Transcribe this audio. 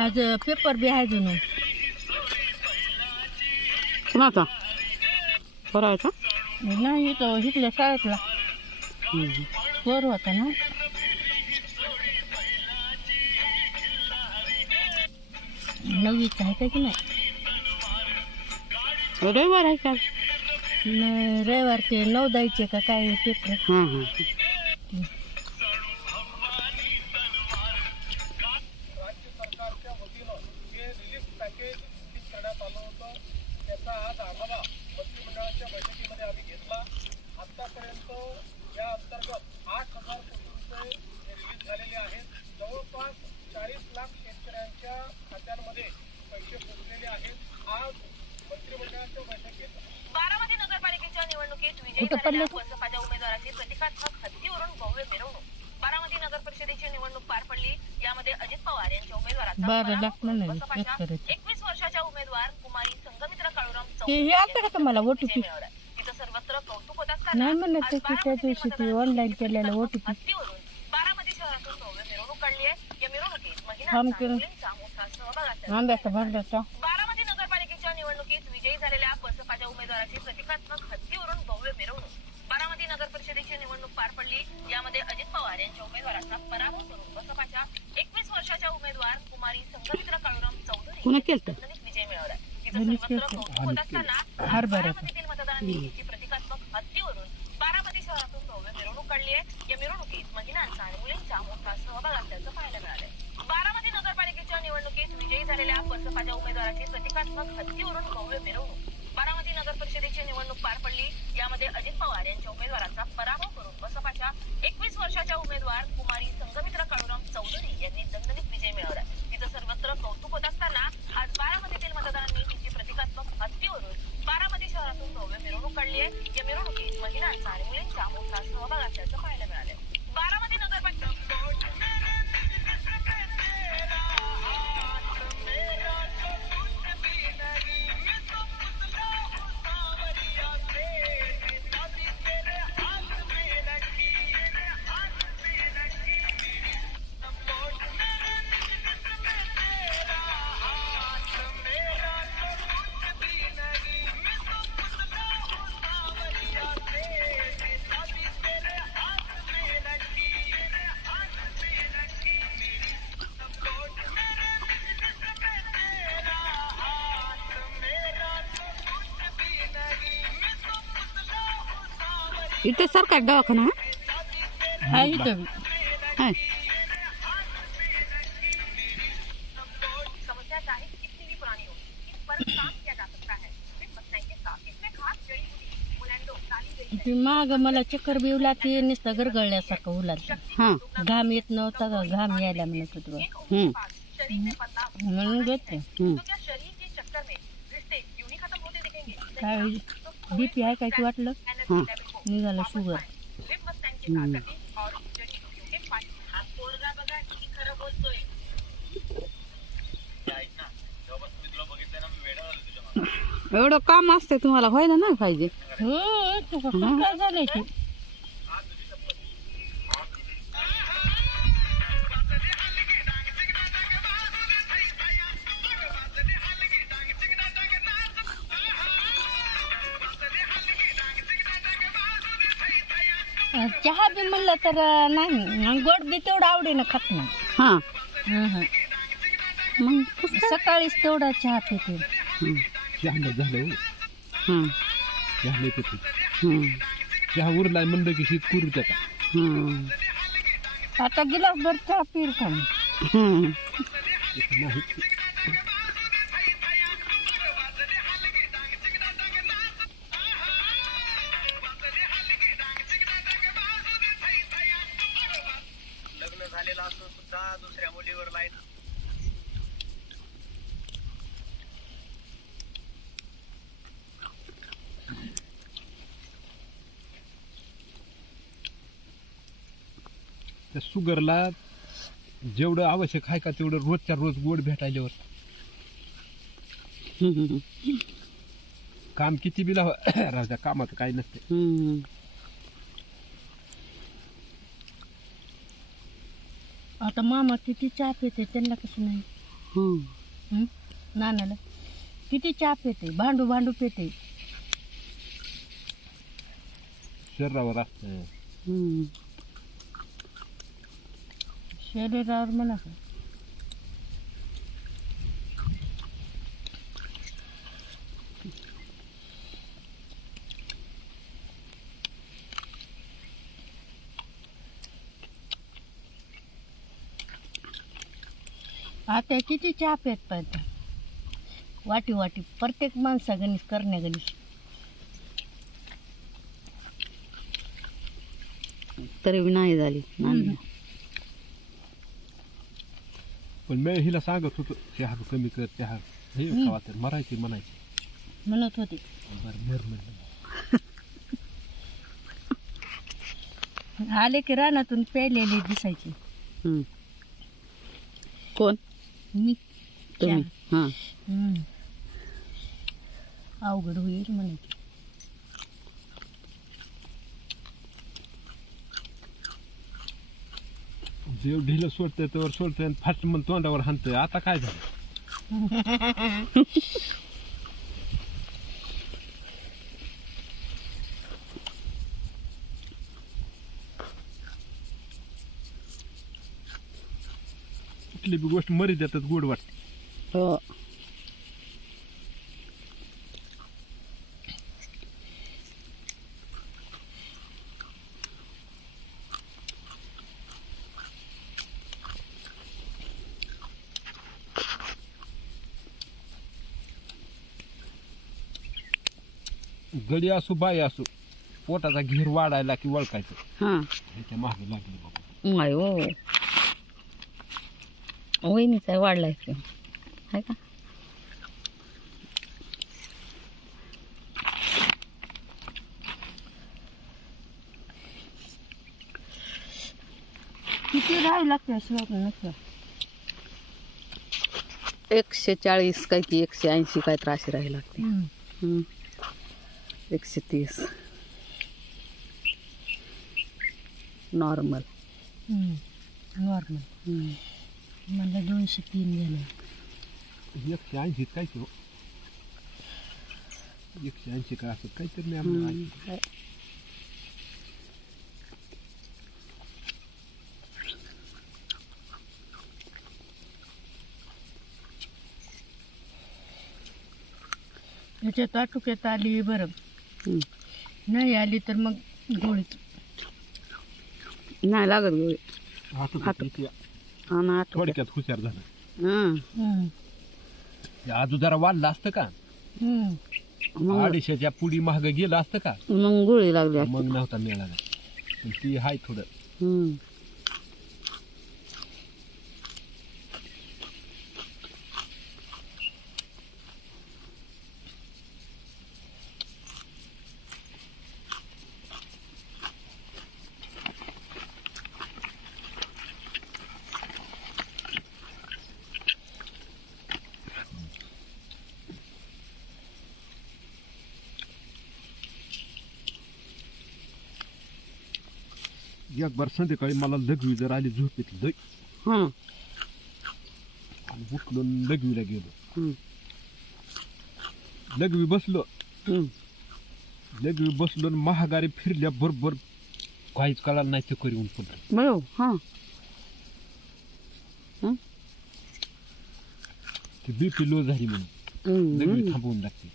आज पेपर बी आहे जणू कुणाचा करायचा नाही तो इथल्या शाळेतला पोर होता ना. नववीच आहे का की नाही. रविवार आहे का रविवार ते 9 द्यायचे का काय पेपर. हां हां कुठं पडलं बसपाच्या उमेदवाराची प्रतिकात्मक हत्तीवरून भव्य मिरवणूक. बारामती नगर परिषदेची निवडणूक पार पडली. यामध्ये अजित पवार यांच्या उमेदवाराचा 12 लाख पराभव म्हणाले बसपाच्या शेतकऱ्याचे. 21 वर्षाच्या उमेदवार कुमारी संगमित्रा काळूराम हे आता का तुम्हाला ओटीपी तिथं सर्वत्र कौतुक होत असताना नाही म्हणत आज ते की त्या दिवशी ते ऑनलाईन केलेलं ओटीपी हत्तीवरून बारामती शहरातून भव्य मिरवणूक काढली आहे. या मिरवणुकीत थांब महिलांचा करून. मुलींचा मोठा सहभाग असेल. आंब्याचा भांड्याचा बारामती नगरपालिकेच्या निवडणुकीत विजयी झालेल्या बसपाच्या उमेदवाराची प्रतिकात्मक हत्तीवरून भव्य मिरवणूक. बारामती नगर परिषदेची निवडणूक पार पडली. यामध्ये अजित पवार यांच्या उमेदवाराचा पराभव करून बसपाच्या 21 वर्षाच्या उमेदवार कुमारी संगमित्रा काळूराम चौधरी कुणा केलं यांनी विजय मिळवला. तिथं सर्वत्र कौतुक होत असताना आज बारामतीतील मतदारांनी ही प्रतिकात्मक हत्तीवरून बारामती शहरातून भव्य मिरवणूक काढली आहे. या मिरवणुकीत महिलांचा आणि मुलींचा मोठा सहभाग असल्याचं पाहायला मिळालंय. बारामती नगरपालिकेच्या निवडणुकीत विजयी झालेल्या बसपाच्या उमेदवाराची प्रतिकात्मक हत्तीवरून भव्य मिरवणूक. बारामती नगर परिषदेची निवडणूक पार पडली. यामध्ये अजित पवार यांच्या उमेदवाराचा पराभव करून बसपाच्या 21 वर्षाच्या उमेदवार कुमारी संगमित्रा काळूराम चौधरी यांनी दणदणीत विजय मिळवला. तिथं सर्वत्र कौतुक होत असताना आज बारामतीतील मतदारांनी तिची प्रतिकात्मक हत्तीवरून बारामती शहरातून भव्य मिरवणूक काढली आहे. या मिरवणुकीत महिलांचा आणि मुलींचा मोठा सहभाग असल्याचं पाहायला मिळालंय. बारामती नगरपालिका इथे सरकार दवाखाना हा इथं बी. आहे समस्या जाहिर कितनी भी पुरानी हो, इस पर काम किया जा सकता है. विभिन्न समस्याएं के साथ इसमें खास जड़ी बूटी मोलैंडो काली गई ती माग मला चक्कर बी लागते नुसतं गरगळल्यासारखं उलात. हां घाम येत नव्हता का घाम यायला म्हणत होतो शरीर में बदलाव. म्हणून घेते. तो क्या शरीर के चक्कर में रिश्ते यूं ही खत्म होते दिखेंगे. काय बीपी आहे काय की वाटलं हां निघालं शुगर. विभिन्न समस्याएं के साथ और जड़ी बूटियों के पानी. हा पोरगा बघा किती खरं बोलतोय. एवढं काम असते तुम्हाला व्हायला नाही पाहिजे. हो तुझं काय झालंय ते चहा बी म्हणलं तर नाही आणि गोड बी तेवढं आवडीनं खात नाही. हां हं. मग कसं काय? सकाळीच तेवढा चहा पिते. चहा झालं हां चहा पिते हां चहा उरला म्हणलं की शीत करू त्याचा हां आता गिलासभर चहा पिल का मी. हां नाही लग्न झालेलं असून सुद्धा दुसऱ्या मुलीवर लाईन. त्या शुगरला जेवढं आवश्यक आहे का तेवढं रोजच्या रोज गोड भेटायल्यावर काम किती बिला राहू द्या कामाचं काही नसते. आता मामा किती चहा पिते त्यांना कसं नाही. हं. नानाला किती चहा पेते, भांडू भांडू पेते. शरीरावर असतं. हं. शरीरावर म्हणा का. आता किती चहा पेत पाहिजे, वाटी वाटी प्रत्येक माणसा गणित करण्या गणित. तरी बी नाही झाली नानी. पण मी हिला सांगत होतो चहा कमी कर, चहा हे खावा तर मरायची म्हणायची. म्हणत होते. बरं मर म्हणलं. आले की रानातून प्यायलेली दिसायची. हं. कोण? मी तुम्ही? हां. अवघड होईल म्हणायची. जेव ढिलं सोडतंय त्यावर सोडतंय आणि फास्ट म्हणून तोंडावर हाणतंय. आता काय झालं? कुठली बी गोष्ट मरी देतात गोड वाटते. हो. गडी असो बाई असो, पोटाचा घेर वाढायला की वळखायचं. हां. ह्याच्या मागे लागले बाबा. नाही हो. वहिनीचा वाढलाय ते आहे का? किती राहावं लागतं श्लोक नसतं. 140 काय की 180 काय त्राशी राहायला लागते. हं. 130 नॉर्मल. नॉर्मल. मला 203 झालं. 180 काय तो 180 काय असं काहीतरी नाही आम्हाला. याच्यात आटुक्यात आली बरं, हं. नाही आली तर मग गोळी. नाही लागत गोळी. थोडक्यात हुशार झालं. हं. आजू जरा वाढलं असतं का, मग 250च्या पुढी महाग गेलं असतं का, मग गोळी लागली असती. मग नव्हता मिळाला. पण ती हाय थोडं. हं. एक बार संध्याकाळी मला लघवी जर आली झोपेत लय, हं. आणि उठलो आणि लघवीला गेलो. हं. लघवी बसलो, हं. लघवी बसलो आणि महागारी फिरल्या बरोबर काहीच कळालं नाही. चक्कर येऊन पडलं. बरोबर. हां. ती बीपी लो झाली म्हणून हं. लघवी थांबवून लागते.